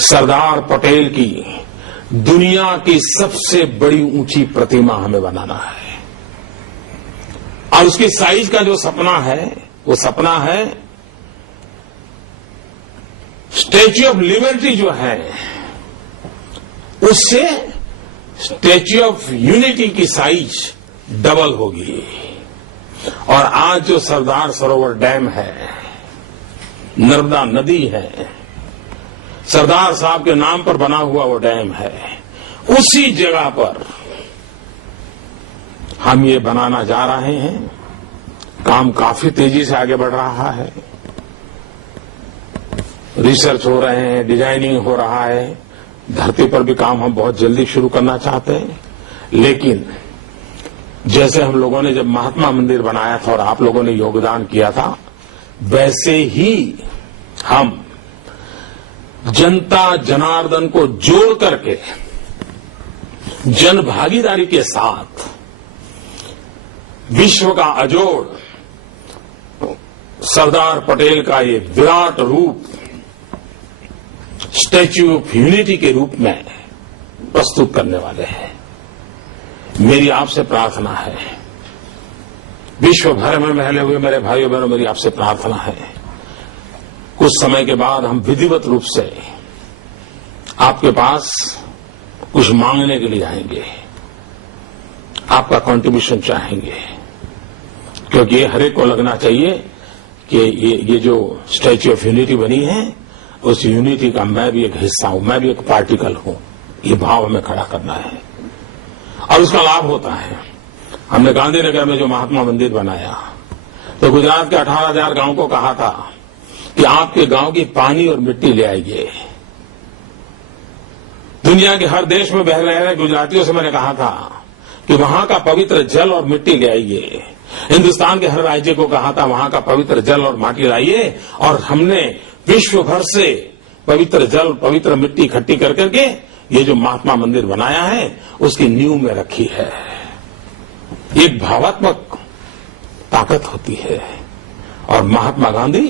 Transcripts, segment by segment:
सरदार पटेल की दुनिया की सबसे बड़ी ऊंची प्रतिमा हमें बनाना है। और उसकी साइज का जो सपना है वो सपना है स्टैच्यू ऑफ लिबर्टी जो है उससे स्टैच्यू ऑफ यूनिटी की साइज डबल होगी। और आज जो सरदार सरोवर डैम है, नर्मदा नदी है, सरदार साहब के नाम पर बना हुआ वो डैम है, उसी जगह पर हम ये बनाना जा रहे हैं। काम काफी तेजी से आगे बढ़ रहा है, रिसर्च हो रहे हैं, डिजाइनिंग हो रहा है। धरती पर भी काम हम बहुत जल्दी शुरू करना चाहते हैं। लेकिन जैसे हम लोगों ने जब महात्मा मंदिर बनाया था और आप लोगों ने योगदान किया था, वैसे ही हम जनता जनार्दन को जोड़ करके जन भागीदारी के साथ विश्व का अजोड़ सरदार पटेल का ये विराट रूप स्टैच्यू ऑफ यूनिटी के रूप में प्रस्तुत करने वाले हैं। मेरी आपसे प्रार्थना है, विश्व भर में फैले हुए मेरे भाइयों बहनों, मेरी आपसे प्रार्थना है, कुछ समय के बाद हम विधिवत रूप से आपके पास कुछ मांगने के लिए आएंगे, आपका कंट्रीब्यूशन चाहेंगे। क्योंकि हर एक को लगना चाहिए कि ये जो स्टैच्यू ऑफ यूनिटी बनी है उस यूनिटी का मैं भी एक हिस्सा हूं, मैं भी एक पार्टिकल हूं, ये भाव हमें खड़ा करना है। और उसका लाभ होता है। हमने गांधीनगर में जो महात्मा मंदिर बनाया तो गुजरात के 18,000 गांव को कहा था कि आपके गांव की पानी और मिट्टी ले आइए। दुनिया के हर देश में बह रहे गुजरातियों से मैंने कहा था कि वहां का पवित्र जल और मिट्टी ले आइए। हिंदुस्तान के हर राज्य को कहा था वहां का पवित्र जल और माटी लाइए। और हमने विश्व भर से पवित्र जल, पवित्र मिट्टी इकट्ठी कर करके ये जो महात्मा मंदिर बनाया है उसकी नींव में रखी है। एक भावात्मक ताकत होती है। और महात्मा गांधी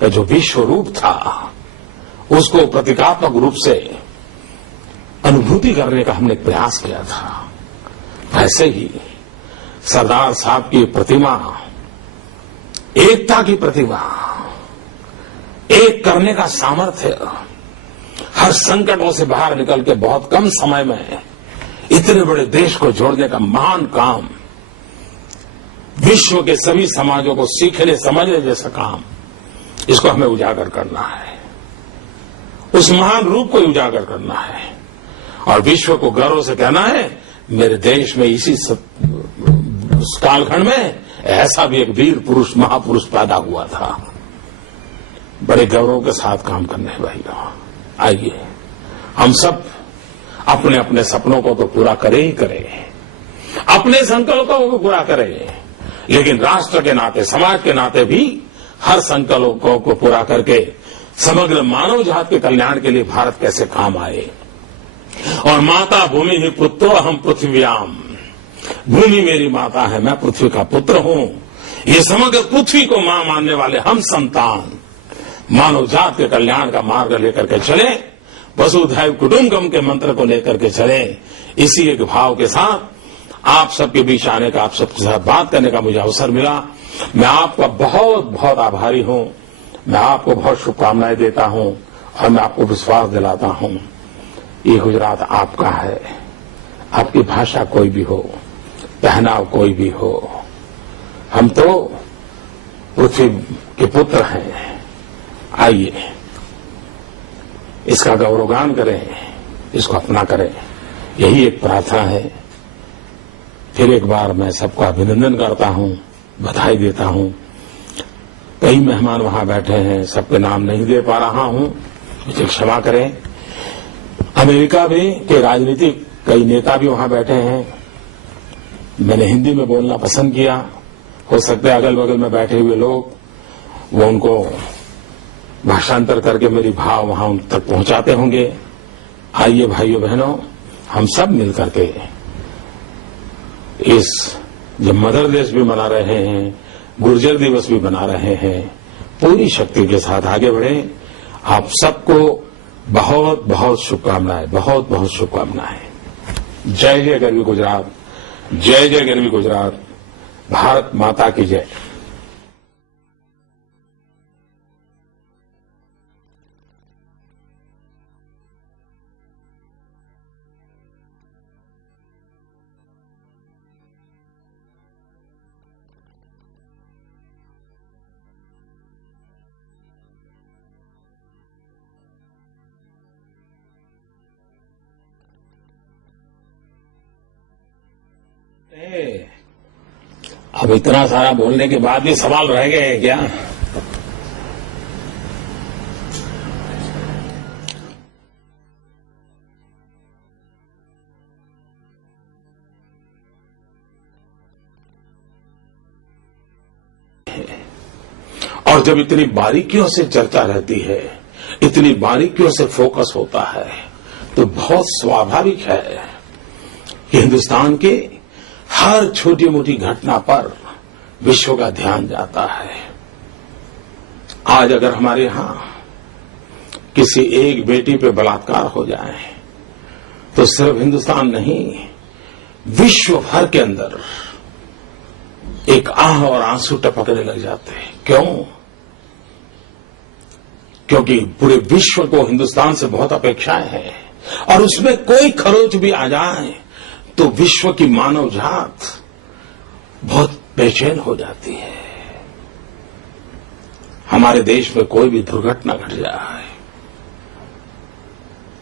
का जो विश्व रूप था उसको प्रतीकात्मक रूप से अनुभूति करने का हमने प्रयास किया था। वैसे ही सरदार साहब की प्रतिमा, एकता की प्रतिमा, एक करने का सामर्थ्य, हर संकटों से बाहर निकल के बहुत कम समय में इतने बड़े देश को जोड़ने का महान काम, विश्व के सभी समाजों को सीखने समझने जैसा काम, इसको हमें उजागर करना है। उस महान रूप को उजागर करना है और विश्व को गर्व से कहना है मेरे देश में इसी कालखंड में ऐसा भी एक वीर पुरुष, महापुरुष पैदा हुआ था। बड़े गौरव के साथ काम करने हैं भाइयों। आइए हम सब अपने अपने सपनों को तो पूरा करें ही करें, अपने संकल्पों को पूरा करें, लेकिन राष्ट्र के नाते, समाज के नाते भी हर संकल्पों को पूरा करके समग्र मानव जात के कल्याण के लिए भारत कैसे काम आए। और माता भूमि ही पुत्रो हम पृथ्व्याम, भूमि मेरी माता है, मैं पृथ्वी का पुत्र हूं। ये समग्र पृथ्वी को मां मानने वाले हम संतान मानव जात के कल्याण का मार्ग लेकर के चले, वसुधैव कुटुंबकम के मंत्र को लेकर के चले। इसी एक भाव के साथ आप सबके बीच आने का, आप सबके साथ बात करने का मुझे अवसर मिला। मैं आपका बहुत बहुत आभारी हूं। मैं आपको बहुत शुभकामनाएं देता हूं और मैं आपको विश्वास दिलाता हूं ये गुजरात आपका है। आपकी भाषा कोई भी हो, पहनाव कोई भी हो, हम तो पृथ्वी के पुत्र हैं। आइए इसका गौरवगान करें, इसको अपना करें, यही एक प्रार्थना है। फिर एक बार मैं सबका अभिनंदन करता हूं, बधाई देता हूं। कई मेहमान वहां बैठे हैं, सबके नाम नहीं दे पा रहा हूं, मुझे क्षमा करें। अमेरिका भी के राजनीतिक कई नेता भी वहां बैठे हैं। मैंने हिंदी में बोलना पसंद किया, हो सकता है अगल बगल में बैठे हुए लोग वो उनको भाषांतर करके मेरी भाव वहां उन तक पहुंचाते होंगे। आइए भाइयों बहनों, हम सब मिलकर के इस जब मदर दिवस भी मना रहे हैं, गुर्जर दिवस भी मना रहे हैं, पूरी शक्ति के साथ आगे बढ़े। आप सबको बहुत बहुत शुभकामनाएं, बहुत बहुत शुभकामनाएं। जय जय गरवी गुजरात, जय जय गरवी गुजरात, भारत माता की जय। अब इतना सारा बोलने के बाद भी सवाल रह गए हैं क्या? और जब इतनी बारीकियों से चर्चा रहती है, इतनी बारीकियों से फोकस होता है, तो बहुत स्वाभाविक है कि हिंदुस्तान के हर छोटी मोटी घटना पर विश्व का ध्यान जाता है। आज अगर हमारे यहां किसी एक बेटी पे बलात्कार हो जाए तो सिर्फ हिंदुस्तान नहीं, विश्व भर के अंदर एक आह और आंसू टपकने लग जाते हैं। क्यों? क्योंकि पूरे विश्व को हिंदुस्तान से बहुत अपेक्षाएं हैं, और उसमें कोई खरोच भी आ जाए तो विश्व की मानव जात बहुत बेचैन हो जाती है। हमारे देश में कोई भी दुर्घटना घट जाए,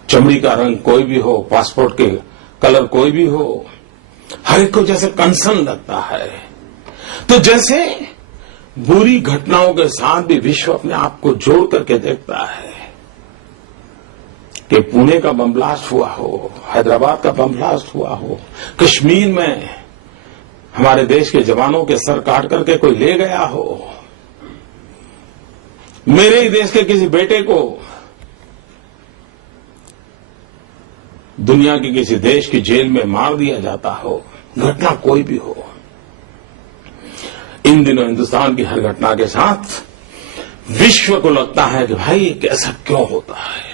चमड़ी का रंग कोई भी हो, पासपोर्ट के कलर कोई भी हो, हर एक को जैसे कंसर्न लगता है। तो जैसे बुरी घटनाओं के साथ भी विश्व अपने आप को जोड़ करके देखता है कि पुणे का बम ब्लास्ट हुआ हो, हैदराबाद का बम ब्लास्ट हुआ हो, कश्मीर में हमारे देश के जवानों के सर काट करके कोई ले गया हो, मेरे ही देश के किसी बेटे को दुनिया के किसी देश की जेल में मार दिया जाता हो, घटना कोई भी हो। इन दिनों हिंदुस्तान की हर घटना के साथ विश्व को लगता है कि भाई ये कैसा क्यों होता है।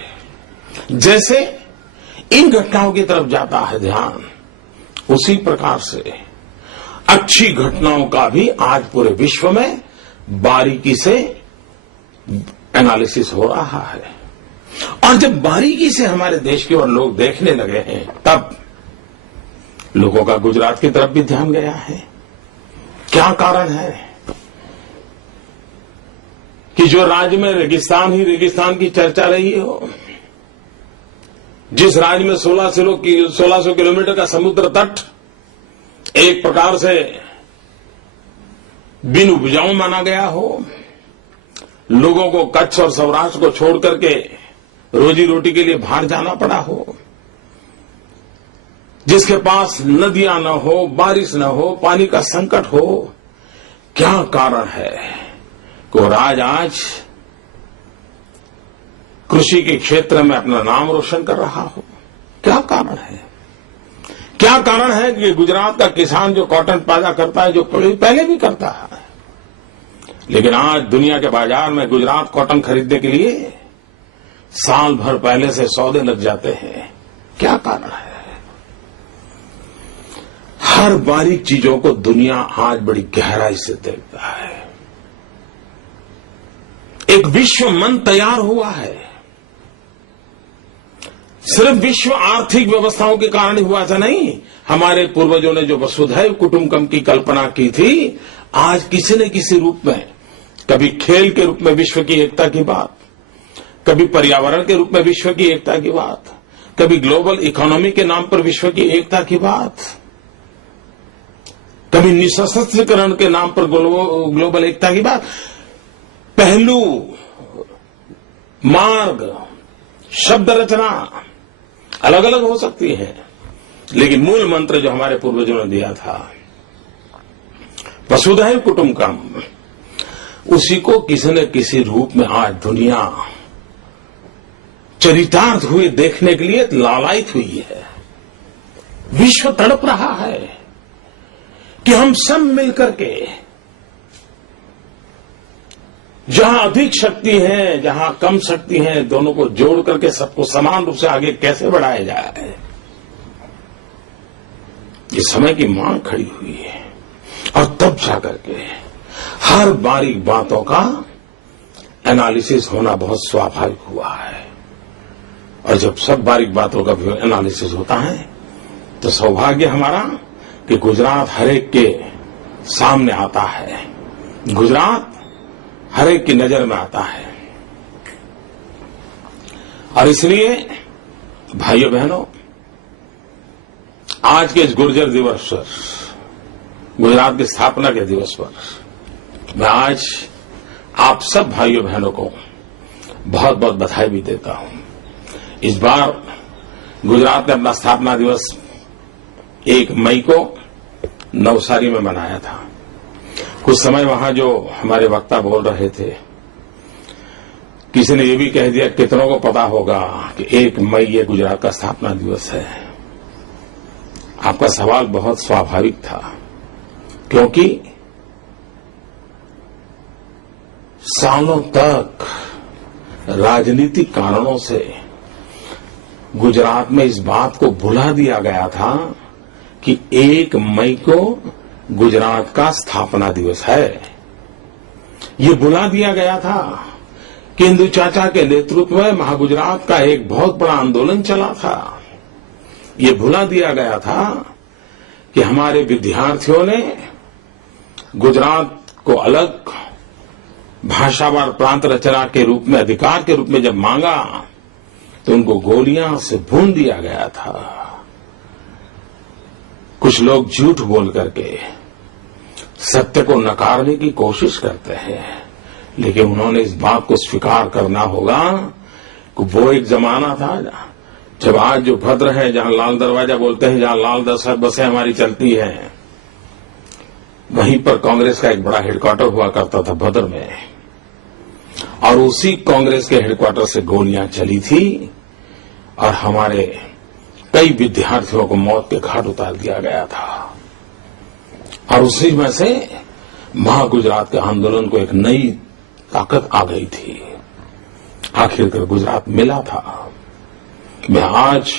जैसे इन घटनाओं की तरफ जाता है ध्यान, उसी प्रकार से अच्छी घटनाओं का भी आज पूरे विश्व में बारीकी से एनालिसिस हो रहा है। और जब बारीकी से हमारे देश की ओर लोग देखने लगे हैं, तब लोगों का गुजरात की तरफ भी ध्यान गया है। क्या कारण है कि जो राज्य में रेगिस्तान ही रेगिस्तान की चर्चा रही हो, जिस राज्य में 1600 किलोमीटर का समुद्र तट एक प्रकार से बिन उपजाऊ माना गया हो, लोगों को कच्छ और सौराष्ट्र को छोड़ करके रोजी रोटी के लिए बाहर जाना पड़ा हो, जिसके पास नदियां न हो, बारिश न हो, पानी का संकट हो, क्या कारण है कि वो राज्य आज कृषि के क्षेत्र में अपना नाम रोशन कर रहा हो? क्या कारण है? क्या कारण है कि गुजरात का किसान जो कॉटन पैदा करता है, जो पहले भी करता है, लेकिन आज दुनिया के बाजार में गुजरात कॉटन खरीदने के लिए साल भर पहले से सौदे लग जाते हैं? क्या कारण है? हर बारीक चीजों को दुनिया आज बड़ी गहराई से देखता है। एक विश्व मन तैयार हुआ है। सिर्फ विश्व आर्थिक व्यवस्थाओं के कारण ही हुआ था नहीं, हमारे पूर्वजों ने जो वसुधैव कुटुंबकम की कल्पना की थी, आज किसी न किसी रूप में, कभी खेल के रूप में विश्व की एकता की बात, कभी पर्यावरण के रूप में विश्व की एकता की बात, कभी ग्लोबल इकोनॉमी के नाम पर विश्व की एकता की बात, कभी निशस्त्रीकरण के नाम पर ग्लोबल एकता की बात। पहलू, मार्ग, शब्द रचना अलग अलग हो सकती है, लेकिन मूल मंत्र जो हमारे पूर्वजों ने दिया था, वसुधैव कुटुंबकम, उसी को किसी न किसी रूप में आज दुनिया चरितार्थ हुए देखने के लिए लालायित हुई है। विश्व तड़प रहा है कि हम सब मिलकर के जहां अधिक शक्ति है, जहां कम शक्ति है, दोनों को जोड़ करके सबको समान रूप से आगे कैसे बढ़ाया जाए, ये समय की मांग खड़ी हुई है। और तब जाकर के हर बारीक बातों का एनालिसिस होना बहुत स्वाभाविक हुआ है। और जब सब बारीक बातों का भी एनालिसिस होता है तो सौभाग्य हमारा कि गुजरात हरेक के सामने आता है, गुजरात हरेक की नजर में आता है। और इसलिए भाइयों बहनों, आज के इस गुर्जर दिवस पर, गुजरात की स्थापना के दिवस पर, मैं आज आप सब भाइयों बहनों को बहुत बहुत बधाई भी देता हूं। इस बार गुजरात ने अपना स्थापना दिवस 1 मई को नवसारी में मनाया था। कुछ समय वहां जो हमारे वक्ता बोल रहे थे, किसी ने ये भी कह दिया, कितनों को पता होगा कि 1 मई ये गुजरात का स्थापना दिवस है। आपका सवाल बहुत स्वाभाविक था, क्योंकि सालों तक राजनीतिक कारणों से गुजरात में इस बात को भुला दिया गया था कि 1 मई को गुजरात का स्थापना दिवस है। ये भुला दिया गया था कि इंदु चाचा के नेतृत्व में महागुजरात का एक बहुत बड़ा आंदोलन चला था। ये भुला दिया गया था कि हमारे विद्यार्थियों ने गुजरात को अलग भाषावार प्रांत रचना के रूप में, अधिकार के रूप में जब मांगा तो उनको गोलियां से भून दिया गया था। कुछ लोग झूठ बोल करके सत्य को नकारने की कोशिश करते हैं, लेकिन उन्होंने इस बात को स्वीकार करना होगा कि वो एक जमाना था जब आज जो भद्र है, जहां लाल दरवाजा बोलते हैं, जहां लाल बसें हमारी चलती हैं, वहीं पर कांग्रेस का एक बड़ा हेडक्वार्टर हुआ करता था भद्र में। और उसी कांग्रेस के हेडक्वार्टर से गोलियां चली थी और हमारे कई विद्यार्थियों को मौत के घाट उतार दिया गया था। और उसी में से महागुजरात के आंदोलन को एक नई ताकत आ गई थी। आखिरकार गुजरात मिला था। मैं आज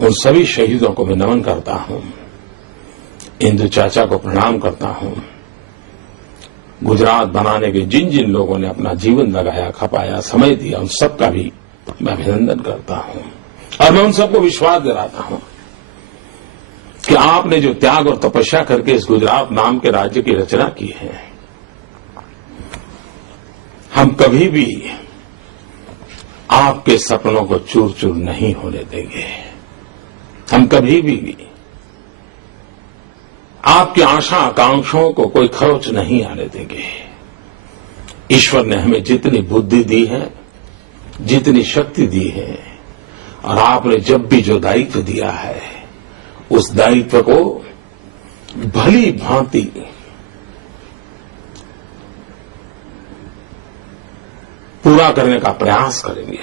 उन सभी शहीदों को भी नमन करता हूं, इंदु चाचा को प्रणाम करता हूं। गुजरात बनाने के जिन जिन लोगों ने अपना जीवन लगाया, खपाया, समय दिया, उन सबका भी मैं अभिनंदन करता हूं। और मैं उन सबको विश्वास दिलाता हूं कि आपने जो त्याग और तपस्या करके इस गुजरात नाम के राज्य की रचना की है, हम कभी भी आपके सपनों को चूर चूर नहीं होने देंगे। हम कभी भी आपकी आशा आकांक्षाओं को कोई खरोच नहीं आने देंगे। ईश्वर ने हमें जितनी बुद्धि दी है, जितनी शक्ति दी है, और आपने जब भी जो दायित्व दिया है, उस दायित्व को भली भांति पूरा करने का प्रयास करेंगे।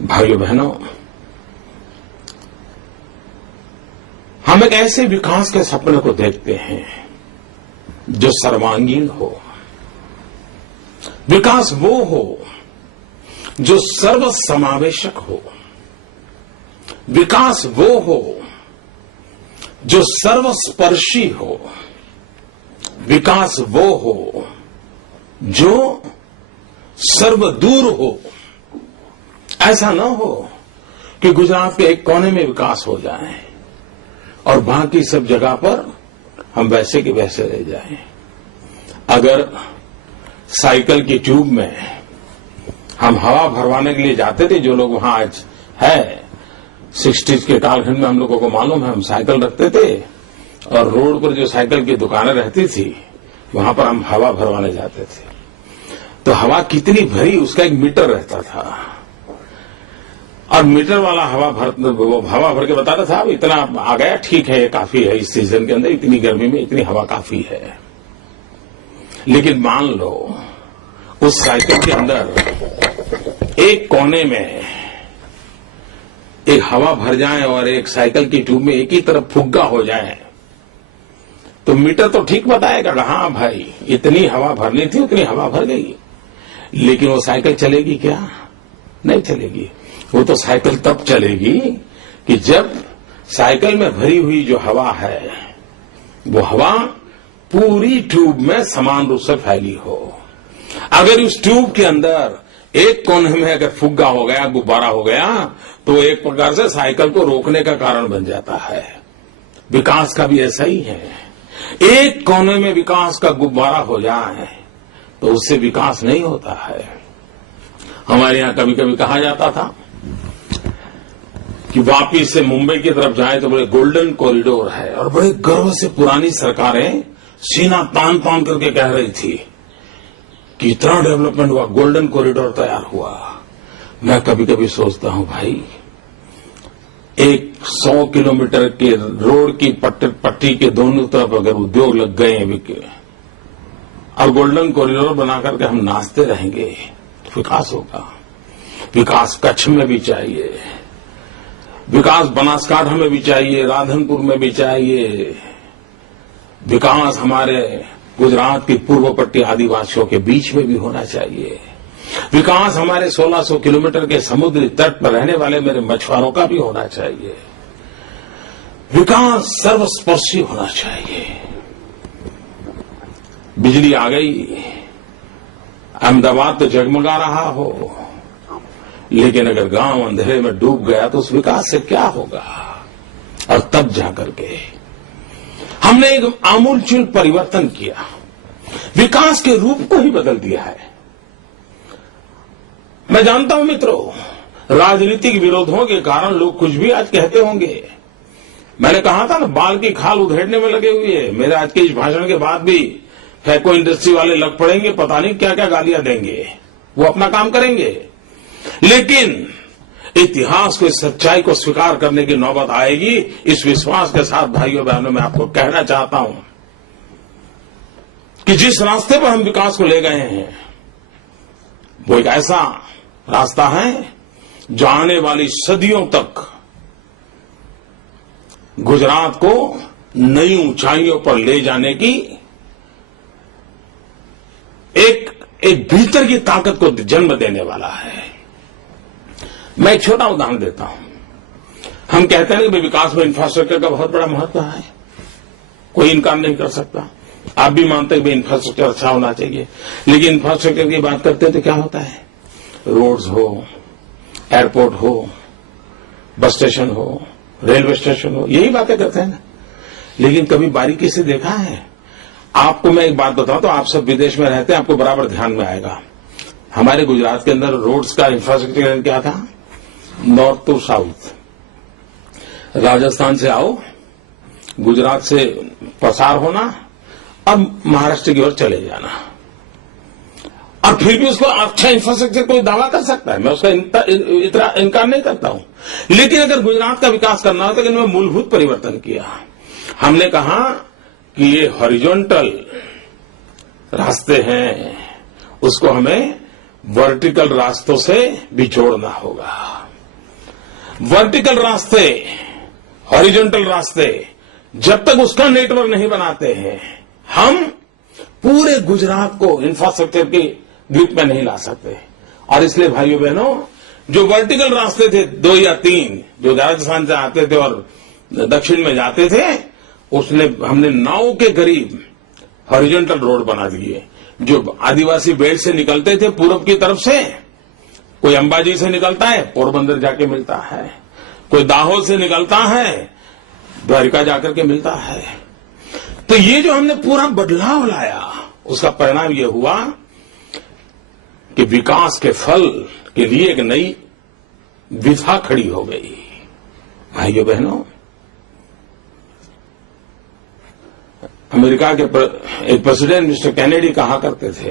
भाइयों बहनों, हम एक ऐसे विकास के सपने को देखते हैं जो सर्वांगीण हो। विकास वो हो जो सर्वसमावेशक हो। विकास वो हो जो सर्वस्पर्शी हो। विकास वो हो जो सर्वदूर हो। ऐसा न हो कि गुजरात के एक कोने में विकास हो जाए और बाकी सब जगह पर हम वैसे के वैसे रह जाएं। अगर साइकिल की ट्यूब में हम हवा भरवाने के लिए जाते थे, जो लोग वहां आज है, 60s के कालखंड में हम लोगों को मालूम है, हम साइकिल रखते थे और रोड पर जो साइकिल की दुकानें रहती थी वहां पर हम हवा भरवाने जाते थे। तो हवा कितनी भरी, उसका एक मीटर रहता था और मीटर वाला हवा भर के बताता था, इतना आ गया, ठीक है, ये काफी है, इस सीजन के अंदर इतनी गर्मी में इतनी हवा काफी है। लेकिन मान लो उस साइकिल के अंदर एक कोने में एक हवा भर जाए और एक साइकिल की ट्यूब में एक ही तरफ फुग्गा हो जाए, तो मीटर तो ठीक बताएगा, हाँ भाई इतनी हवा भरनी थी उतनी हवा भर गई, लेकिन वो साइकिल चलेगी क्या? नहीं चलेगी। वो तो साइकिल तब चलेगी कि जब साइकिल में भरी हुई जो हवा है वो हवा पूरी ट्यूब में समान रूप से फैली हो। अगर उस ट्यूब के अंदर एक कोने में अगर फुग्गा हो गया, गुब्बारा हो गया, तो एक प्रकार से साइकिल को रोकने का कारण बन जाता है। विकास का भी ऐसा ही है। एक कोने में विकास का गुब्बारा हो जाए तो उससे विकास नहीं होता है। हमारे यहां कभी कभी कहा जाता था कि वापी से मुंबई की तरफ जाए तो बड़े गोल्डन कॉरिडोर है, और बड़े गर्व से पुरानी सरकारें सीना तान तान करके कह रही थी कि इतना डेवलपमेंट हुआ, गोल्डन कॉरिडोर तैयार हुआ। मैं कभी कभी सोचता हूं भाई, एक 100 किलोमीटर के रोड की पट्टी के दोनों तरफ अगर उद्योग लग गए और गोल्डन कॉरिडोर बना करके हम नाचते रहेंगे तो विकास होगा। विकास कच्छ में भी चाहिए, विकास बनासकांठा में भी चाहिए, राधनपुर में भी चाहिए, विकास हमारे गुजरात की पूर्व पट्टी आदिवासियों के बीच में भी होना चाहिए, विकास हमारे 1600 किलोमीटर के समुद्री तट पर रहने वाले मेरे मछुआरों का भी होना चाहिए। विकास सर्वस्पर्शी होना चाहिए। बिजली आ गई, अहमदाबाद तो जगमगा रहा हो, लेकिन अगर गांव अंधेरे में डूब गया तो उस विकास से क्या होगा? और तब जाकर के हमने एक आमूलचूल परिवर्तन किया, विकास के रूप को ही बदल दिया है। मैं जानता हूं मित्रों, राजनीतिक विरोधों के कारण लोग कुछ भी आज कहते होंगे। मैंने कहा था ना, बाल की खाल उधेड़ने में लगे हुए हैं। मेरे आज के इस भाषण के बाद भी फैको इंडस्ट्री वाले लग पड़ेंगे, पता नहीं क्या क्या गालियां देंगे, वो अपना काम करेंगे। लेकिन इतिहास को, इस सच्चाई को स्वीकार करने की नौबत आएगी। इस विश्वास के साथ भाइयों बहनों मैं आपको कहना चाहता हूं कि जिस रास्ते पर हम विकास को ले गए हैं वो एक ऐसा रास्ता है जो आने वाली सदियों तक गुजरात को नई ऊंचाइयों पर ले जाने की एक भीतर की ताकत को जन्म देने वाला है। मैं एक छोटा उदाहरण देता हूं। हम कहते हैं कि विकास में इंफ्रास्ट्रक्चर का बहुत बड़ा महत्व है, कोई इनकार नहीं कर सकता। आप भी मानते हैं कि इंफ्रास्ट्रक्चर अच्छा होना चाहिए, लेकिन इंफ्रास्ट्रक्चर की बात करते हैं तो क्या होता है? रोड्स हो, एयरपोर्ट हो, बस स्टेशन हो, रेलवे स्टेशन हो, यही बातें करते हैं ना। लेकिन कभी बारीकी से देखा है? आपको मैं एक बात बताऊं तो आप सब विदेश में रहते हैं, आपको बराबर ध्यान में आएगा। हमारे गुजरात के अंदर रोड्स का इंफ्रास्ट्रक्चर क्या था? नॉर्थ टू साउथ, राजस्थान से आओ, गुजरात से पसार होना, अब महाराष्ट्र की ओर चले जाना। और फिर भी उसको अच्छा इंफ्रास्ट्रक्चर कोई दावा कर सकता है, मैं उसका इतना इनकार नहीं करता हूं। लेकिन अगर गुजरात का विकास करना हो तो इनमें मूलभूत परिवर्तन किया। हमने कहा कि ये हॉरिजॉन्टल रास्ते हैं, उसको हमें वर्टिकल रास्तों से भी जोड़ना होगा। वर्टिकल रास्ते, हॉरिजॉन्टल रास्ते, जब तक उसका नेटवर्क नहीं बनाते हैं, हम पूरे गुजरात को इंफ्रास्ट्रक्चर की ग्रिप में नहीं ला सकते। और इसलिए भाइयों बहनों, जो वर्टिकल रास्ते थे 2 या 3 जो राजस्थान से आते थे और दक्षिण में जाते थे, हमने नाव के करीब हॉरिजॉन्टल रोड बना दिए। जो आदिवासी बेल्ट से निकलते थे पूरब की तरफ से, कोई अंबाजी से निकलता है पोरबंदर जाके मिलता है, कोई दाहोद से निकलता है द्वारिका जाकर के मिलता है। तो ये जो हमने पूरा बदलाव लाया, उसका परिणाम ये हुआ कि विकास के फल के लिए एक नई विधा खड़ी हो गई। भाइयों बहनों, अमेरिका के एक प्रेसिडेंट मिस्टर कैनेडी कहा करते थे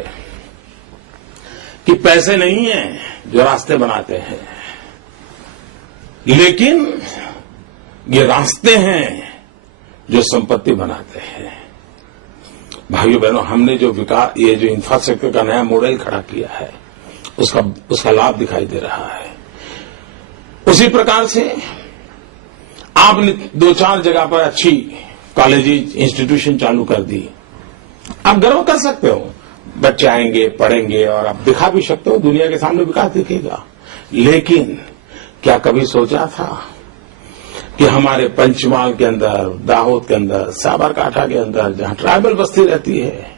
कि पैसे नहीं है जो रास्ते बनाते हैं, लेकिन ये रास्ते हैं जो संपत्ति बनाते हैं। भाइयों बहनों, हमने जो विकास, ये जो इंफ्रास्ट्रक्चर का नया मॉडल खड़ा किया है, उसका लाभ दिखाई दे रहा है। उसी प्रकार से आपने 2-4 जगह पर अच्छी कॉलेज इंस्टीट्यूशन चालू कर दी। आप गर्व कर सकते हो, बच्चे आएंगे, पढ़ेंगे और आप दिखा भी सकते हो, दुनिया के सामने विकास दिखेगा। लेकिन क्या कभी सोचा था कि हमारे पंचमहाल के अंदर, दाहोद के अंदर, साबरकांठा के अंदर, जहां ट्राइबल बस्ती रहती है,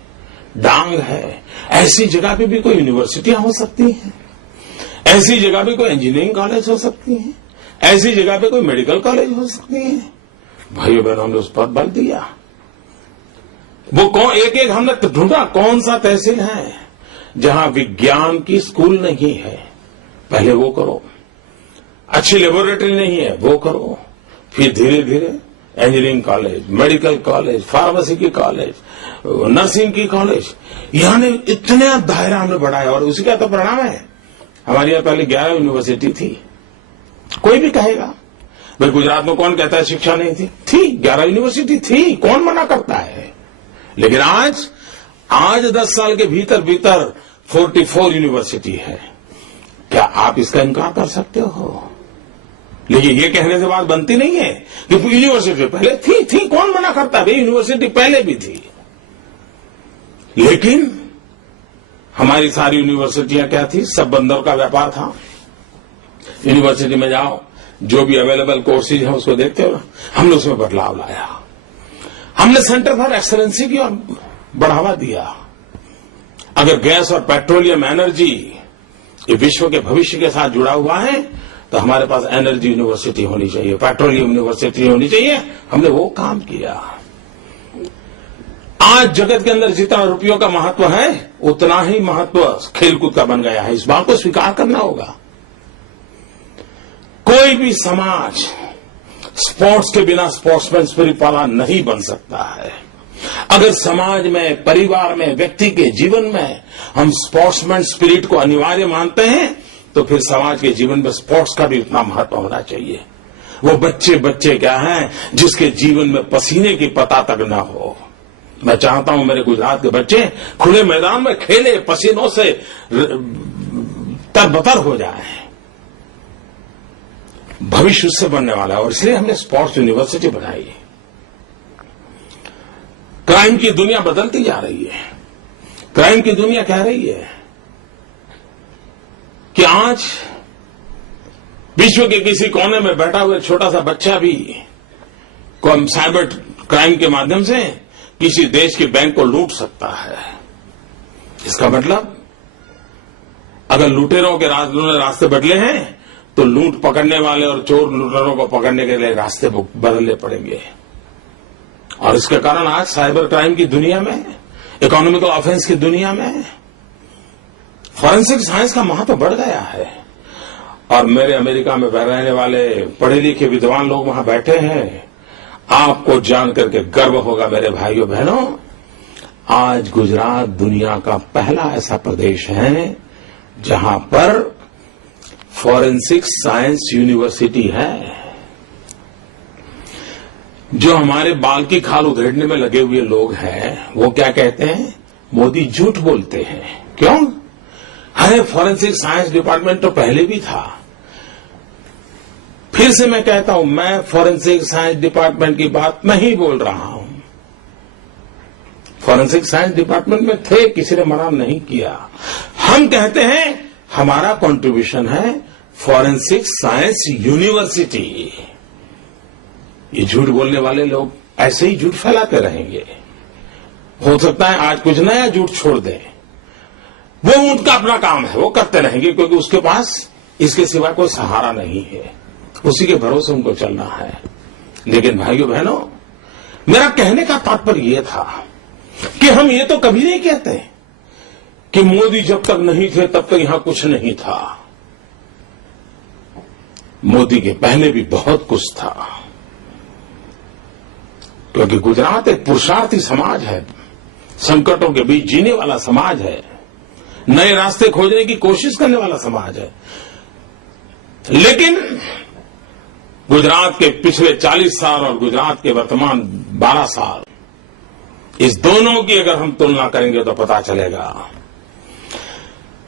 डांग है, ऐसी जगह पे भी कोई यूनिवर्सिटियां हो सकती हैं, ऐसी जगह पे कोई इंजीनियरिंग कॉलेज हो सकती है, ऐसी जगह पे कोई मेडिकल कॉलेज हो सकती है। भाइयों बहनों, हमने उस पर बल दिया। वो कौन, एक एक हमने ढूंढा कौन सा तहसील है जहां विज्ञान की स्कूल नहीं है, पहले वो करो। अच्छी लेबोरेटरी नहीं है, वो करो। फिर धीरे धीरे engineering college, medical college, pharmacy की कॉलेज, नर्सिंग की कॉलेज, यानी इतने दायरा हमने बढ़ाया। और उसी का तो परिणाम है, हमारे यहाँ पहले 11 यूनिवर्सिटी थी। कोई भी कहेगा भाई गुजरात में कौन कहता है शिक्षा नहीं थी 11 यूनिवर्सिटी थी, कौन मना करता है। लेकिन आज 10 साल के भीतर 44 यूनिवर्सिटी है। क्या आप इसका इनकार कर सकते हो? लेकिन ये कहने से बात बनती नहीं है कि यूनिवर्सिटी पहले थी, कौन मना करता है? यूनिवर्सिटी पहले भी थी। लेकिन हमारी सारी यूनिवर्सिटियां क्या थी? सब बंदर का व्यापार था। यूनिवर्सिटी में जाओ, जो भी अवेलेबल कोर्सेज है उसको देखते हो। हमने उसमें बदलाव लाया, हमने सेंटर फॉर एक्सेलेंसी की ओर बढ़ावा दिया। अगर गैस और पेट्रोलियम एनर्जी ये विश्व के भविष्य के साथ जुड़ा हुआ है तो हमारे पास एनर्जी यूनिवर्सिटी होनी चाहिए, पेट्रोलियम यूनिवर्सिटी होनी चाहिए। हमने वो काम किया। आज जगत के अंदर जितना रुपयों का महत्व है उतना ही महत्व खेलकूद का बन गया है। इस बात को स्वीकार करना होगा। कोई भी समाज स्पोर्ट्स के बिना स्पोर्ट्समैन स्पिरिट वाला नहीं बन सकता है। अगर समाज में, परिवार में, व्यक्ति के जीवन में हम स्पोर्ट्समैन स्पिरिट को अनिवार्य मानते हैं तो फिर समाज के जीवन में स्पोर्ट्स का भी उतना महत्व होना चाहिए। वो बच्चे क्या हैं जिसके जीवन में पसीने की पता तक न हो। मैं चाहता हूं मेरे गुजरात के बच्चे खुले मैदान में खेले, पसीनों से तरबतर हो जाए। भविष्य उससे बनने वाला है और इसलिए हमने स्पोर्ट्स यूनिवर्सिटी बनाई। क्राइम की दुनिया बदलती जा रही है। क्राइम की दुनिया कह रही है कि आज विश्व के किसी कोने में बैठा हुआ छोटा सा बच्चा भी साइबर क्राइम के माध्यम से किसी देश के बैंक को लूट सकता है। इसका मतलब अगर लुटेरों के रास्ते बदले हैं तो लूट पकड़ने वाले और चोर लुटेरों को पकड़ने के लिए रास्ते बदलने पड़ेंगे। और इसके कारण आज साइबर क्राइम की दुनिया में, इकोनॉमिकल ऑफेंस की दुनिया में फॉरेंसिक साइंस का महत्व बढ़ गया है। और मेरे अमेरिका में रहने वाले पढ़े लिखे विद्वान लोग वहां बैठे हैं। आपको जान करके गर्व होगा मेरे भाइयों बहनों, आज गुजरात दुनिया का पहला ऐसा प्रदेश है जहां पर फॉरेंसिक साइंस यूनिवर्सिटी है। जो हमारे बाल की खाल उधेड़ने में लगे हुए लोग हैं वो क्या कहते हैं? मोदी झूठ बोलते हैं। क्यों? अरे फॉरेंसिक साइंस डिपार्टमेंट तो पहले भी था। फिर से मैं कहता हूं, मैं फॉरेंसिक साइंस डिपार्टमेंट की बात नहीं बोल रहा हूं। फॉरेंसिक साइंस डिपार्टमेंट में थे, किसी ने मना नहीं किया। हम कहते हैं हमारा कंट्रीब्यूशन है फॉरेंसिक साइंस यूनिवर्सिटी। ये झूठ बोलने वाले लोग ऐसे ही झूठ फैलाते रहेंगे। हो सकता है आज कुछ नया झूठ छोड़ दें, वो उनका अपना काम है, वो करते रहेंगे क्योंकि उसके पास इसके सिवा कोई सहारा नहीं है, उसी के भरोसे उनको चलना है। लेकिन भाइयों बहनों, मेरा कहने का तात्पर्य यह था कि हम ये तो कभी नहीं कहते कि मोदी जब तक नहीं थे तब तक यहां कुछ नहीं था। मोदी के पहले भी बहुत कुछ था, क्योंकि गुजरात एक पुरुषार्थी समाज है, संकटों के बीच जीने वाला समाज है, नए रास्ते खोजने की कोशिश करने वाला समाज है। लेकिन गुजरात के पिछले 40 साल और गुजरात के वर्तमान 12 साल, इस दोनों की अगर हम तुलना करेंगे तो पता चलेगा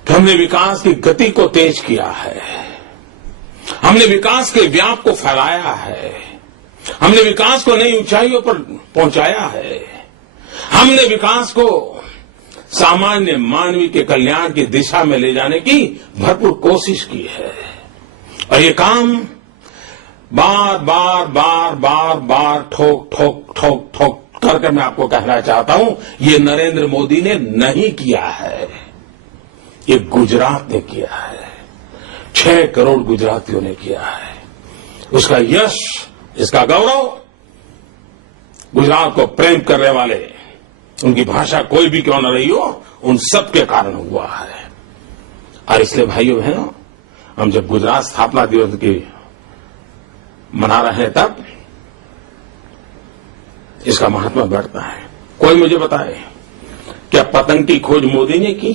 कि हमने विकास की गति को तेज किया है, हमने विकास के व्याप को फैलाया है, हमने विकास को नई ऊंचाइयों पर पहुंचाया है। हमने विकास को सामान्य मानवीय के कल्याण की दिशा में ले जाने की भरपूर कोशिश की है। और ये काम बार बार बार बार बार ठोक ठोक ठोक ठोक कर मैं आपको कहना चाहता हूं, ये नरेंद्र मोदी ने नहीं किया है, ये गुजरात ने किया है। 6 करोड़ गुजरातियों ने किया है। उसका यश, इसका गौरव गुजरात को प्रेम करने वाले, उनकी भाषा कोई भी क्यों न रही हो, उन सब के कारण हुआ है। और इसलिए भाइयों बहनों, हम जब गुजरात स्थापना दिवस की मना रहे हैं तब इसका महात्मा बढ़ता है। कोई मुझे बताए, क्या पतंग की खोज मोदी ने की?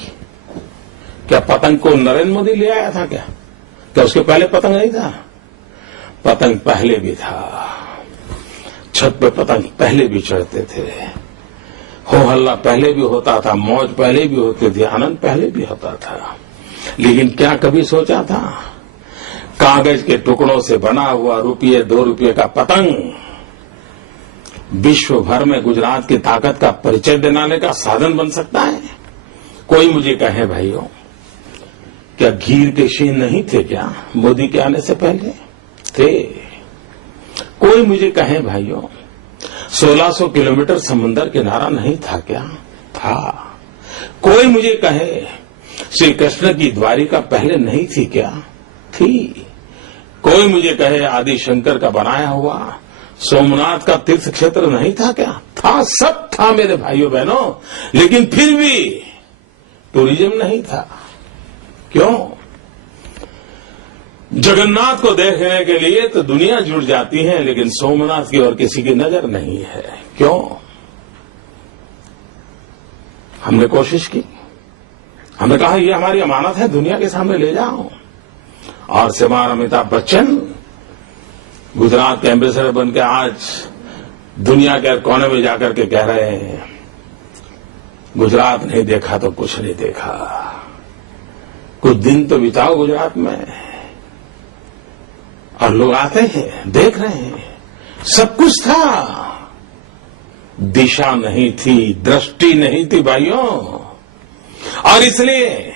क्या पतंग को नरेंद्र मोदी ले आया था? क्या उसके पहले पतंग नहीं था? पतंग पहले भी था। छत पे पतंग पहले भी चढ़ते थे। हो हल्ला पहले भी होता था, मौज पहले भी होती थी, आनंद पहले भी होता था। लेकिन क्या कभी सोचा था कागज के टुकड़ों से बना हुआ रुपये 2 रुपये का पतंग विश्व भर में गुजरात की ताकत का परिचय दिलाने का साधन बन सकता है? कोई मुझे कहे भाइयों, क्या घीर के शीन नहीं थे क्या मोदी के आने से पहले? थे। कोई मुझे कहे भाइयों, 1600 किलोमीटर समुद्र किनारा नहीं था क्या? था। कोई मुझे कहे, श्री कृष्ण की द्वारिका पहले नहीं थी क्या? थी। कोई मुझे कहे, आदि शंकर का बनाया हुआ सोमनाथ का तीर्थ क्षेत्र नहीं था क्या? था, सब था मेरे भाइयों बहनों। लेकिन फिर भी टूरिज्म नहीं था। क्यों? जगन्नाथ को देखने के लिए तो दुनिया जुट जाती है, लेकिन सोमनाथ की ओर किसी की नजर नहीं है। क्यों? हमने कोशिश की, हमने कहा ये हमारी अमानत है, दुनिया के सामने ले जाओ। और श्रीमान अमिताभ बच्चन गुजरात के एम्बेसडर बनकर आज दुनिया के कोने में जाकर के कह रहे हैं, गुजरात नहीं देखा तो कुछ नहीं देखा। कुछ दिन तो बिताओ गुजरात में। और लोग आते हैं, देख रहे हैं, सब कुछ था, दिशा नहीं थी, दृष्टि नहीं थी भाइयों। और इसलिए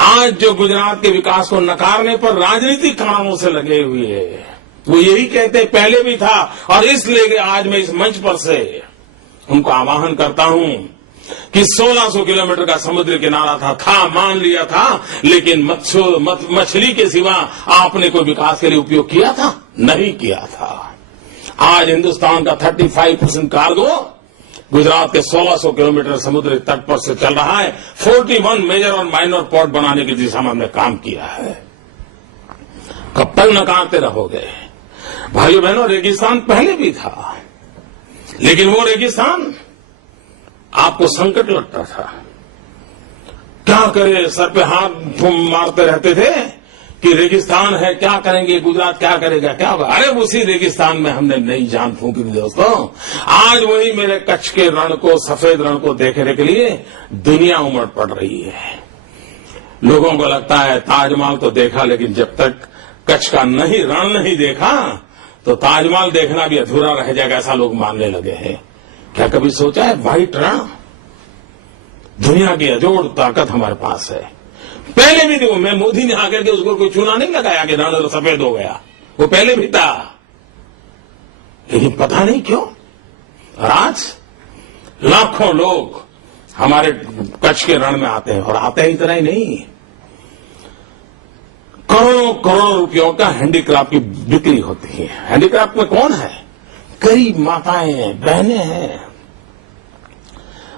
आज जो गुजरात के विकास को नकारने पर राजनीतिक कारणों से लगे हुए हैं, वो यही कहते पहले भी था। और इसलिए आज मैं इस मंच पर से उनको आह्वान करता हूं कि 1600 किलोमीटर का समुद्र किनारा था मान लिया था, लेकिन मछली के सिवा आपने कोई विकास के लिए उपयोग किया था? नहीं किया था। आज हिंदुस्तान का 35% कार्गो गुजरात के 1600 किलोमीटर समुद्री तट पर से चल रहा है। 41 मेजर और माइनर पोर्ट बनाने की दिशा में हमने काम किया है। कब तक नकारते रहोगे? भाइयों बहनों, रेगिस्तान पहले भी था, लेकिन वो रेगिस्तान आपको संकट लगता था। क्या करे, सर पे हाथ मारते रहते थे कि रेगिस्तान है, क्या करेंगे, गुजरात क्या करेगा, क्या होगा? अरे उसी रेगिस्तान में हमने नई जान फूंकी थी दोस्तों। आज वही मेरे कच्छ के रण को, सफेद रण को देखने के लिए दुनिया उमड़ पड़ रही है। लोगों को लगता है ताजमहल तो देखा, लेकिन जब तक कच्छ का रण नहीं देखा तो ताजमहल देखना भी अधूरा रह जाएगा, ऐसा लोग मानने लगे हैं। क्या कभी सोचा है, व्हाइट रण, दुनिया की अजोड़ ताकत हमारे पास है। पहले भी देखो, मैं मोदी ने आकर के उसको कोई चूना नहीं लगाया कि रण सफेद हो गया, वो पहले भी था, लेकिन पता नहीं क्यों। और आज लाखों लोग हमारे कच्छ के रण में आते हैं, और आते हैं इतना ही नहीं, करोड़ों करोड़ों रुपयों का हैंडीक्राफ्ट की बिक्री होती है। हैंडीक्राफ्ट में कौन है? गरीब माताएं हैं, बहनें हैं।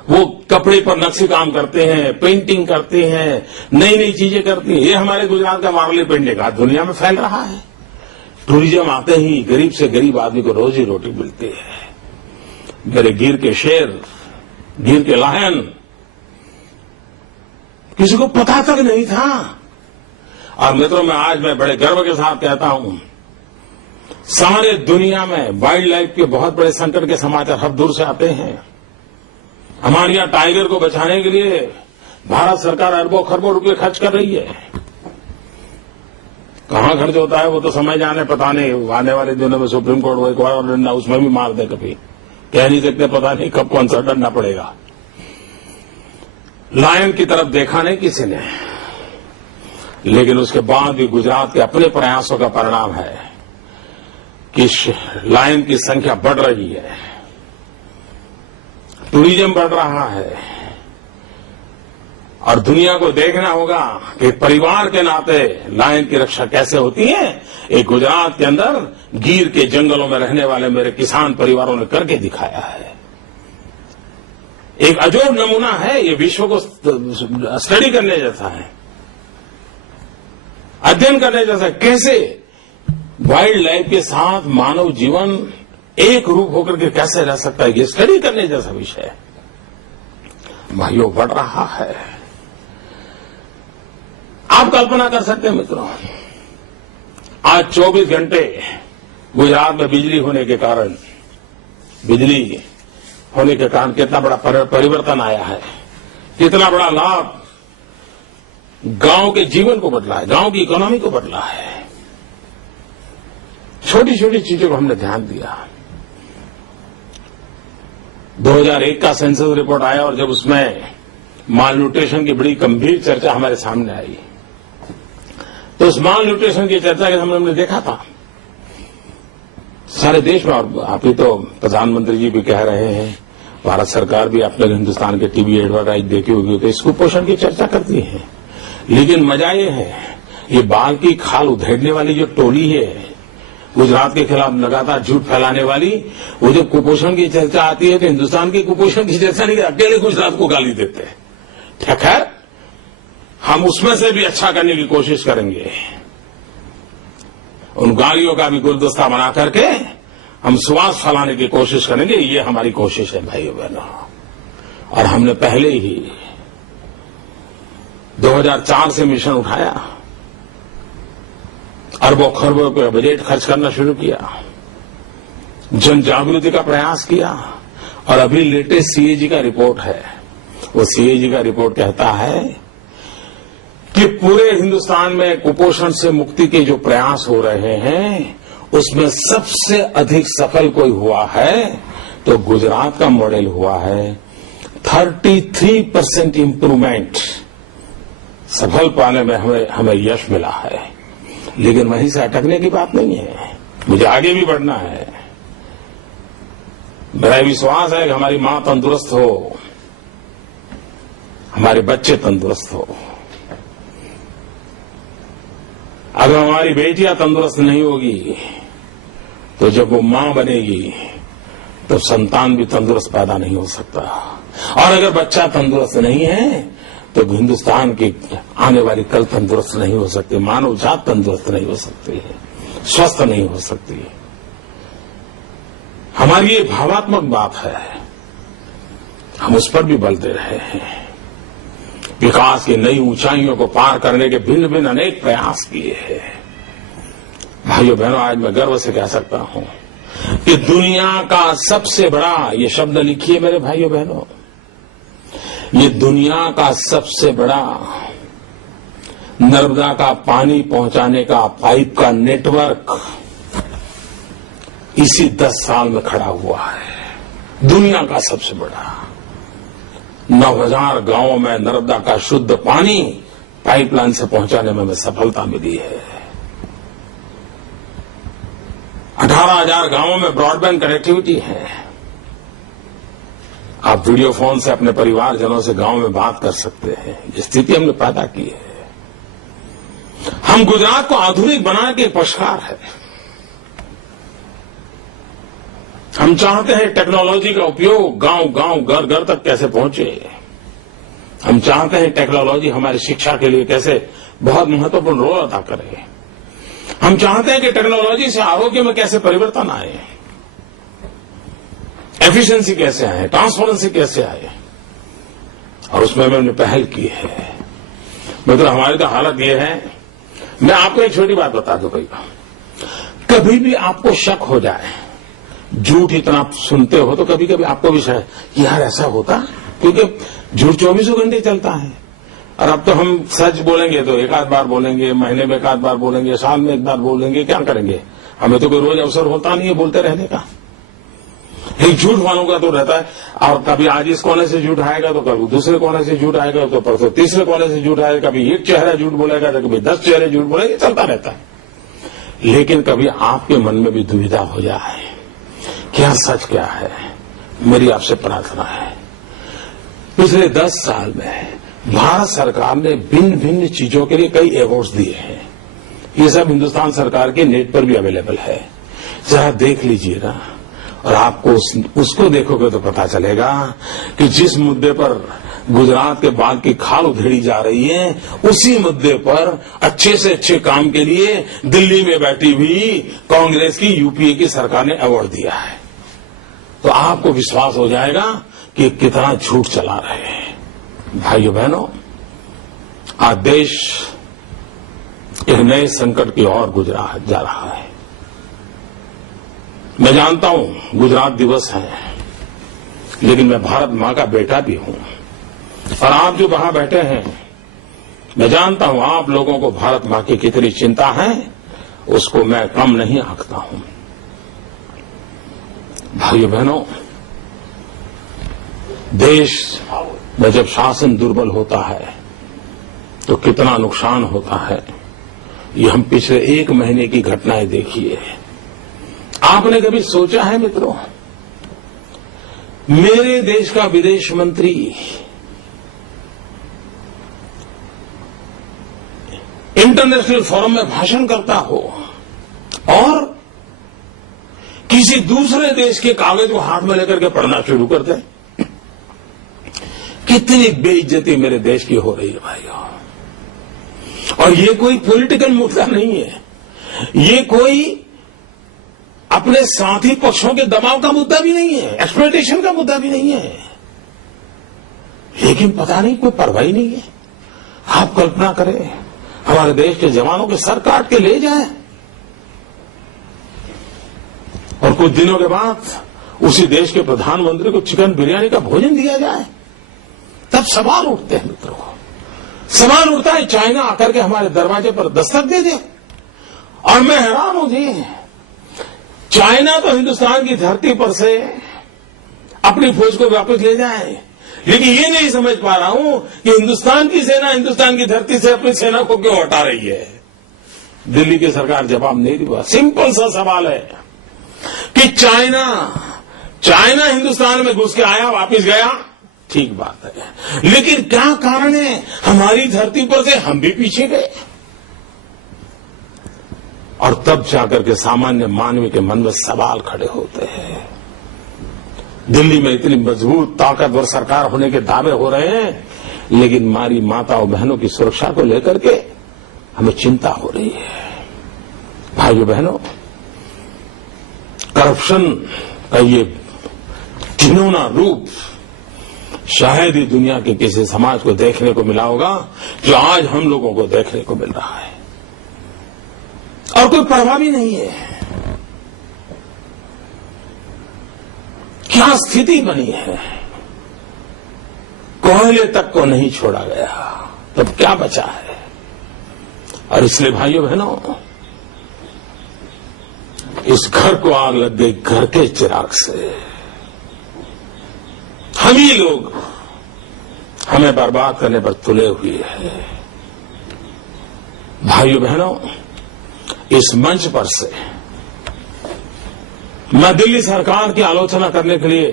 वो कपड़े पर नक्शे काम करते हैं, पेंटिंग करते हैं, नई नई चीजें करती हैं। ये हमारे गुजरात का वारली पेंटिंग आज दुनिया में फैल रहा है। टूरिज्म आते ही गरीब से गरीब आदमी को रोजी रोटी मिलती है। मेरे गिर के शेर, गिर के लायन, किसी को पता तक नहीं था। और मित्रों, मैं बड़े गर्व के साथ कहता हूं, सारे दुनिया में वाइल्ड लाइफ के बहुत बड़े संकट के समाचार हर दूर से आते हैं। हमारे यहां टाइगर को बचाने के लिए भारत सरकार अरबों खरबों रुपए खर्च कर रही है। कहाँ खर्च होता है वो तो समय जाने, पता नहीं आने वाले दिनों में सुप्रीम कोर्ट वो एक और डंडा उसमें भी मार दे, कभी कह नहीं सकते, पता नहीं कब कौन सा डंडा पड़ेगा। लायन की तरफ देखा नहीं किसी ने, लेकिन उसके बाद भी गुजरात के अपने प्रयासों का परिणाम है कि लायन की संख्या बढ़ रही है, टूरिज्म बढ़ रहा है, और दुनिया को देखना होगा कि परिवार के नाते लायन की रक्षा कैसे होती है। एक गुजरात के अंदर गिर के जंगलों में रहने वाले मेरे किसान परिवारों ने करके दिखाया है। एक अजोड नमूना है, ये विश्व को स्टडी करने जैसा है, अध्ययन करने जैसा है, कैसे वाइल्ड लाइफ के साथ मानव जीवन एक रूप होकर के कैसे रह सकता है, ये स्टडी करने जैसा विषय है। भाइयों, बढ़ रहा है। आप कल्पना कर सकते हैं मित्रों, आज 24 घंटे गुजरात में बिजली होने के कारण कितना बड़ा परिवर्तन आया है, कितना बड़ा लाभ गांव के जीवन को बदला है, गांव की इकोनॉमी को बदला है। छोटी छोटी चीजों को हमने ध्यान दिया। 2001 का सेंसस रिपोर्ट आया और जब उसमें माल न्यूट्रिशन की बड़ी गंभीर चर्चा हमारे सामने आई, तो उस माल न्यूट्रिशन की चर्चा के हमने देखा था सारे देश में, और आप ही तो प्रधानमंत्री जी भी कह रहे हैं, भारत सरकार भी अपने हिंदुस्तान के टीवी एडवर्टाइज देखी होगी तो इस कुपोषण की चर्चा करती है। लेकिन मजा ये है, ये बाल की खाल उधेड़ने वाली जो टोली है गुजरात के खिलाफ लगातार झूठ फैलाने वाली, वो जब कुपोषण की चर्चा आती है तो हिंदुस्तान की कुपोषण की चर्चा नहीं, अकेले गुजरात को गाली देते हैं। खैर, हम उसमें से भी अच्छा करने की कोशिश करेंगे, उन गालियों का भी गुलदस्ता बना करके हम सुवास फैलाने की कोशिश करेंगे। ये हमारी कोशिश है भाइयों बहनों। और हमने पहले ही 2004 से मिशन उठाया, अरबों खरबों का बजट खर्च करना शुरू किया, जन जागृति का प्रयास किया, और अभी लेटेस्ट सीएजी का रिपोर्ट है। वो सीएजी का रिपोर्ट कहता है कि पूरे हिंदुस्तान में कुपोषण से मुक्ति के जो प्रयास हो रहे हैं उसमें सबसे अधिक सफल कोई हुआ है तो गुजरात का मॉडल हुआ है। 33% इंप्रूवमेंट सफल पाने में हमें यश मिला है। लेकिन वहीं से अटकने की बात नहीं है, मुझे आगे भी बढ़ना है। मेरा विश्वास है कि हमारी मां तंदुरुस्त हो, हमारे बच्चे तंदुरुस्त हो। अगर हमारी बेटियां तंदुरुस्त नहीं होगी तो जब वो मां बनेगी तो संतान भी तंदुरुस्त पैदा नहीं हो सकता। और अगर बच्चा तंदुरुस्त नहीं है तो हिंदुस्तान की आने वाली कल तंदुरुस्त नहीं हो सकती, मानव जात तंदुरुस्त नहीं हो सकती है, स्वस्थ नहीं हो सकती। हमारी ये भावात्मक बात है, हम उस पर भी बल दे रहे हैं। विकास की नई ऊंचाइयों को पार करने के भिन्न भिन्न अनेक प्रयास किए हैं। भाइयों बहनों, आज मैं गर्व से कह सकता हूं कि दुनिया का सबसे बड़ा, ये शब्द लिखिए मेरे भाइयों बहनों, ये दुनिया का सबसे बड़ा नर्मदा का पानी पहुंचाने का पाइप का नेटवर्क इसी 10 साल में खड़ा हुआ है। दुनिया का सबसे बड़ा 9,000 गांवों में नर्मदा का शुद्ध पानी पाइपलाइन से पहुंचाने में हमें सफलता मिली है। 18,000 गांवों में ब्रॉडबैंड कनेक्टिविटी है। आप वीडियो फोन से अपने परिवारजनों से गांव में बात कर सकते हैं। ये स्थिति हमने पैदा की है। हम गुजरात को आधुनिक बनाने के पक्षकार है। हम चाहते हैं टेक्नोलॉजी का उपयोग गांव गांव घर घर तक कैसे पहुंचे। हम चाहते हैं टेक्नोलॉजी हमारी शिक्षा के लिए कैसे बहुत महत्वपूर्ण रोल अदा करे। हम चाहते हैं कि टेक्नोलॉजी से आरोग्य में कैसे परिवर्तन आए, एफिशिएंसी कैसे आए, ट्रांसपेरेंसी कैसे आए, और उसमें हमने पहल की है। मतलब हमारी तो हालत ये है, मैं आपको एक छोटी बात बता दूं भैया, कभी भी आपको शक हो जाए, झूठ इतना सुनते हो तो कभी कभी आपको भी शायद यार ऐसा होता, क्योंकि झूठ 24 घंटे चलता है। और अब तो हम सच बोलेंगे तो एक आध बार बोलेंगे, महीने में एक आध बार बोलेंगे, साल में एक बार बोलेंगे, क्या करेंगे? हमें तो कोई रोज अवसर होता नहीं है बोलते रहने का। एक झूठ वालों का तो रहता है, और कभी आज इस कोने से झूठ आएगा तो कभी दूसरे कोने से झूठ आएगा, तो परसों तीसरे कोने से झूठ आएगा, कभी एक चेहरा झूठ बोलेगा तो कभी 10 चेहरे झूठ बोलेंगे, चलता रहता है। लेकिन कभी आपके मन में भी दुविधा हो जाए क्या सच क्या है, मेरी आपसे प्रार्थना है। पिछले 10 साल में भारत सरकार ने भिन्न भिन्न चीजों के लिए कई अवार्ड्स दिए हैं। ये सब हिंदुस्तान सरकार के नेट पर भी अवेलेबल है, जरा देख लीजिएगा। और आपको उसको देखोगे तो पता चलेगा कि जिस मुद्दे पर गुजरात के बाग की खाल उधेड़ी जा रही है, उसी मुद्दे पर अच्छे से अच्छे काम के लिए दिल्ली में बैठी हुई कांग्रेस की यूपीए की सरकार ने अवार्ड दिया है। तो आपको विश्वास हो जाएगा कि कितना झूठ चला रहे हैं। भाइयों बहनों, आज देश एक नए संकट की ओर जा रहा है। मैं जानता हूं गुजरात दिवस है, लेकिन मैं भारत मां का बेटा भी हूं, और आप जो वहां बैठे हैं, मैं जानता हूं आप लोगों को भारत मां की कितनी चिंता है, उसको मैं कम नहीं आंकता हूं। भाइयों बहनों, देश में जब शासन दुर्बल होता है तो कितना नुकसान होता है, ये हम पिछले 1 महीने की घटनाएं देखिए। आपने कभी सोचा है मित्रों, मेरे देश का विदेश मंत्री इंटरनेशनल फोरम में भाषण करता हो और किसी दूसरे देश के कागज को हाथ में लेकर के पढ़ना शुरू कर दे? कितनी बेइज्जती मेरे देश की हो रही है भाइयों। और ये कोई पॉलिटिकल मुद्दा नहीं है, ये कोई अपने साथी पक्षों के दबाव का मुद्दा भी नहीं है, एक्सप्लॉयटेशन का मुद्दा भी नहीं है, लेकिन पता नहीं कोई परवाह ही नहीं है। आप कल्पना करें, हमारे देश के जवानों के सर काट के ले जाए और कुछ दिनों के बाद उसी देश के प्रधानमंत्री को चिकन बिरयानी का भोजन दिया जाए, तब सवाल उठते हैं मित्रों। सवाल उठता है चाइना आकर के हमारे दरवाजे पर दस्तक दे दे। और मैं हैरान हूं जी, चाइना तो हिंदुस्तान की धरती पर से अपनी फौज को वापस ले जाए, लेकिन ये नहीं समझ पा रहा हूं कि हिंदुस्तान की सेना हिंदुस्तान की धरती से अपनी सेना को क्यों हटा रही है। दिल्ली की सरकार जवाब नहीं दी। सिंपल सा सवाल है कि चाइना हिंदुस्तान में घुस के आया, वापस गया, ठीक बात है, लेकिन क्या कारण है हमारी धरती पर से हम भी पीछे गए? और तब जाकर के सामान्य मानव के मन में सवाल खड़े होते हैं। दिल्ली में इतनी मजबूत ताकतवर सरकार होने के दावे हो रहे हैं, लेकिन हमारी माताओं बहनों की सुरक्षा को लेकर के हमें चिंता हो रही है। भाइयों बहनों, करप्शन का ये घिनौना रूप शायद ही दुनिया के किसी समाज को देखने को मिला होगा जो आज हम लोगों को देखने को मिल रहा है, और कोई परवाह भी नहीं है। क्या स्थिति बनी है, कोयले तक को नहीं छोड़ा गया, तब क्या बचा है? और इसलिए भाइयों बहनों, इस घर को आग लग गई घर के चिराग से। हम ही लोग हमें बर्बाद करने पर तुले हुए हैं। भाइयों बहनों, इस मंच पर से मैं दिल्ली सरकार की आलोचना करने के लिए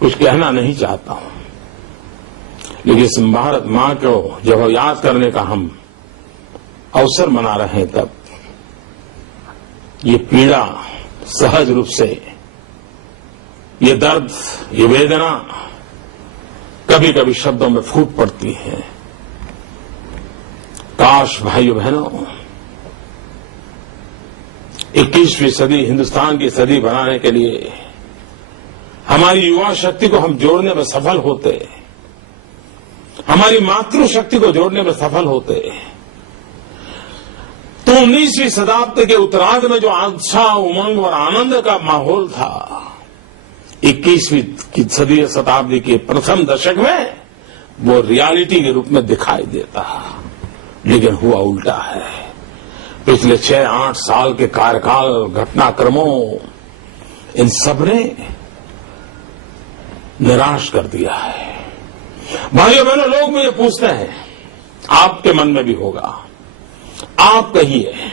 कुछ कहना नहीं चाहता हूं, लेकिन इस भारत मां को जब याद करने का हम अवसर मना रहे हैं, तब ये पीड़ा सहज रूप से, ये दर्द, ये वेदना कभी कभी शब्दों में फूट पड़ती है। काश भाइयों बहनों, 21वीं सदी हिंदुस्तान की सदी बनाने के लिए हमारी युवा शक्ति को हम जोड़ने में सफल होते, हमारी मातृशक्ति को जोड़ने में सफल होते, तो 19वीं शताब्दी के उत्तरार्ध में जो उत्साह, उमंग और आनंद का माहौल था, 21वीं सदी शताब्दी के प्रथम दशक में वो रियलिटी के रूप में दिखाई देता, लेकिन हुआ उल्टा है। पिछले 6-8 साल के कार्यकाल, घटनाक्रमों, इन सब ने निराश कर दिया है। भाइयों बहनों, लोग मुझे पूछते हैं, आपके मन में भी होगा, आप कहिए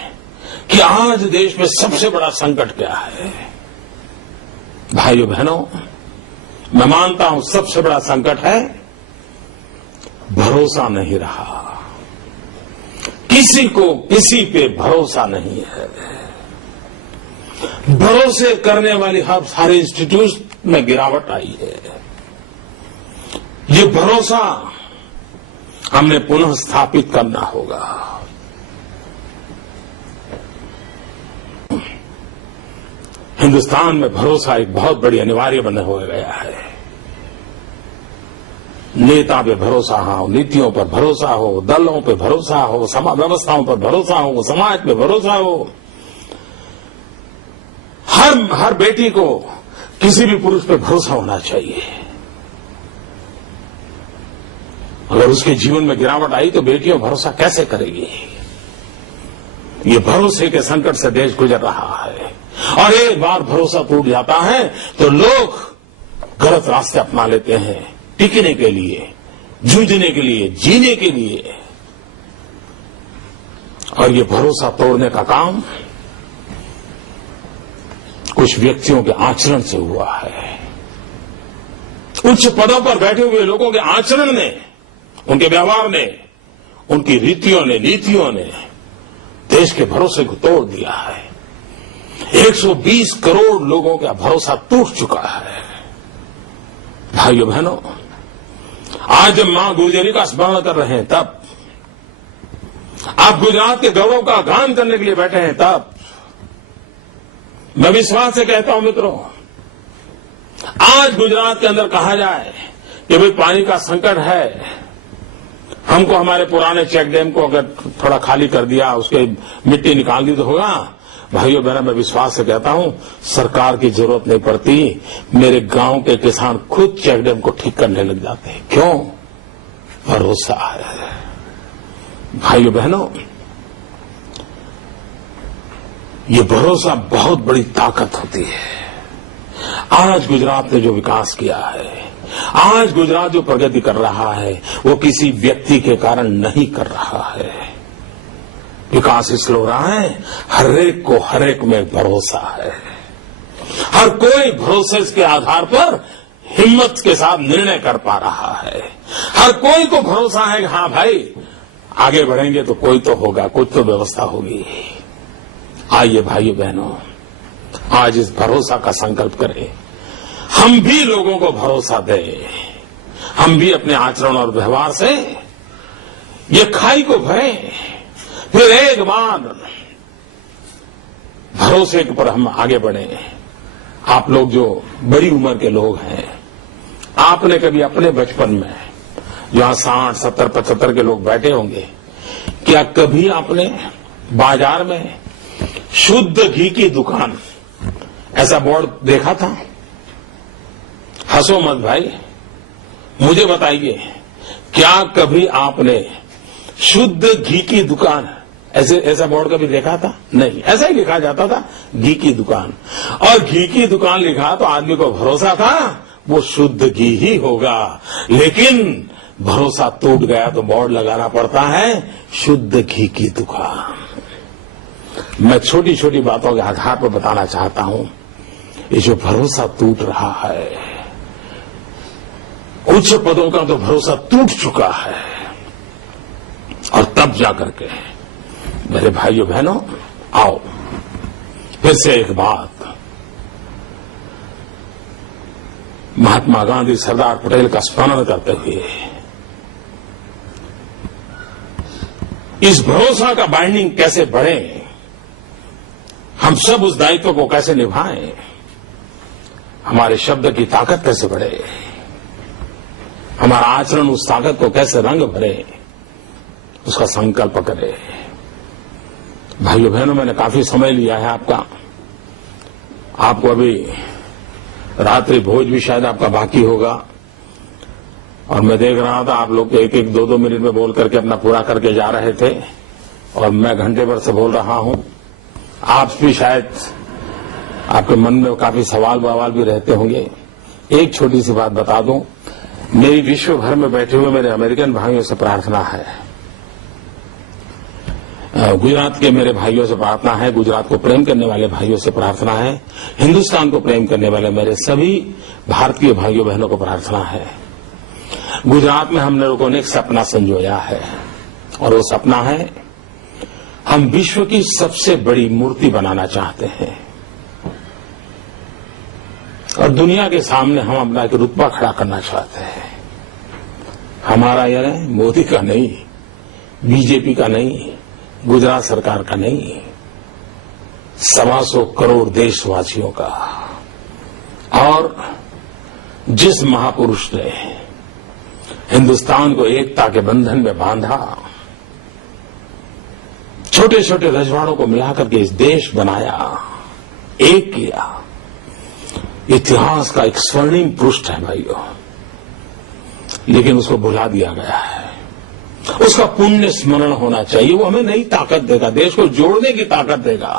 कि आज देश में सबसे बड़ा संकट क्या है? भाइयों बहनों, मैं मानता हूं सबसे बड़ा संकट है भरोसा नहीं रहा। किसी को किसी पे भरोसा नहीं है। भरोसे करने वाली हर सारे इंस्टीट्यूट में गिरावट आई है। ये भरोसा हमने पुनः स्थापित करना होगा। हिंदुस्तान में भरोसा एक बहुत बड़ी अनिवार्य बने हो गया है। नेता पे भरोसा हो, नीतियों पर भरोसा हो, दलों पे भरोसा हो, समाज व्यवस्थाओं पर भरोसा हो, समाज पे भरोसा हो। हर बेटी को किसी भी पुरुष पे भरोसा होना चाहिए। अगर उसके जीवन में गिरावट आई तो बेटियां भरोसा कैसे करेगी? ये भरोसे के संकट से देश गुजर रहा है, और एक बार भरोसा टूट जाता है तो लोग गलत रास्ते अपना लेते हैं, टिकने के लिए, जूझने के लिए, जीने के लिए। और ये भरोसा तोड़ने का काम कुछ व्यक्तियों के आचरण से हुआ है। उच्च पदों पर बैठे हुए लोगों के आचरण ने, उनके व्यवहार ने, उनकी रीतियों ने, नीतियों ने देश के भरोसे को तोड़ दिया है। 120 करोड़ लोगों का भरोसा टूट चुका है। भाइयों बहनों, आज जब मां गुजरी का स्मरण कर रहे हैं, तब आप गुजरात के गौरव का गान करने के लिए बैठे हैं, तब मैं विश्वास से कहता हूं मित्रों, आज गुजरात के अंदर कहा जाए कि भाई पानी का संकट है, हमको हमारे पुराने चेक डैम को अगर थोड़ा खाली कर दिया, उसके मिट्टी निकाल दी तो होगा। भाइयों बहनों, मैं विश्वास से कहता हूं, सरकार की जरूरत नहीं पड़ती। मेरे गांव के किसान खुद चेक डैम को ठीक करने लग जाते हैं। क्यों? भरोसा है। भाइयों बहनों, ये भरोसा बहुत बड़ी ताकत होती है। आज गुजरात ने जो विकास किया है, आज गुजरात जो प्रगति कर रहा है, वो किसी व्यक्ति के कारण नहीं कर रहा है। विकास इसलिए हो रहा है, हर एक में भरोसा है। हर कोई भरोसे के आधार पर हिम्मत के साथ निर्णय कर पा रहा है। हर कोई को भरोसा है कि हाँ भाई, आगे बढ़ेंगे तो कोई तो होगा, कुछ तो व्यवस्था होगी। आइए भाइयों बहनों, आज इस भरोसा का संकल्प करें। हम भी लोगों को भरोसा दें। हम भी अपने आचरण और व्यवहार से ये खाई को भरें। फिर एक बार भरोसे पर हम आगे बढ़े। आप लोग जो बड़ी उम्र के लोग हैं, आपने कभी अपने बचपन में, जहां 60, 70, 75 के लोग बैठे होंगे, क्या कभी आपने बाजार में शुद्ध घी की दुकान ऐसा बोर्ड देखा था? हंसो मत भाई, मुझे बताइए, क्या कभी आपने शुद्ध घी की दुकान ऐसा बोर्ड कभी देखा था? नहीं, ऐसा ही लिखा जाता था, घी की दुकान। और घी की दुकान लिखा तो आदमी को भरोसा था वो शुद्ध घी ही होगा। लेकिन भरोसा टूट गया तो बोर्ड लगाना पड़ता है, शुद्ध घी की दुकान। मैं छोटी छोटी बातों के आधार पर बताना चाहता हूं, ये जो भरोसा टूट रहा है, उच्च पदों का तो भरोसा टूट चुका है। और तब जाकर के मेरे भाइयों बहनों, आओ फिर से एक बात, महात्मा गांधी, सरदार पटेल का स्मरण करते हुए इस भरोसा का बाइंडिंग कैसे बढ़े, हम सब उस दायित्व को कैसे निभाएं, हमारे शब्द की ताकत कैसे बढ़े, हमारा आचरण उस ताकत को कैसे रंग भरे, उसका संकल्प करें। भाइयों बहनों, मैंने काफी समय लिया है आपका। आपको अभी रात्रि भोज भी शायद आपका बाकी होगा। और मैं देख रहा था आप लोग एक एक दो मिनट में बोल करके अपना पूरा करके जा रहे थे और मैं घंटे भर से बोल रहा हूं। आप भी शायद आपके मन में काफी सवाल बवाल भी रहते होंगे। एक छोटी सी बात बता दूं, मेरी विश्व भर में बैठे हुए मेरे अमेरिकन भाइयों से प्रार्थना है, गुजरात के मेरे भाइयों से प्रार्थना है, गुजरात को प्रेम करने वाले भाइयों से प्रार्थना है, हिंदुस्तान को प्रेम करने वाले मेरे सभी भारतीय भाइयों बहनों को प्रार्थना है। गुजरात में हम लोगों ने एक सपना संजोया है और वो सपना है हम विश्व की सबसे बड़ी मूर्ति बनाना चाहते हैं और दुनिया के सामने हम अपना एक रुतबा खड़ा करना चाहते हैं। हमारा यह मोदी का नहीं, बीजेपी का नहीं, गुजरात सरकार का नहीं, 125 करोड़ देशवासियों का। और जिस महापुरुष ने हिंदुस्तान को एकता के बंधन में बांधा, छोटे छोटे रजवाड़ों को मिलाकर के इस देश बनाया, एक किया, इतिहास का एक स्वर्णिम पृष्ठ है भाइयों, लेकिन उसको भुला दिया गया है। उसका पुण्य स्मरण होना चाहिए। वो हमें नई ताकत देगा, देश को जोड़ने की ताकत देगा।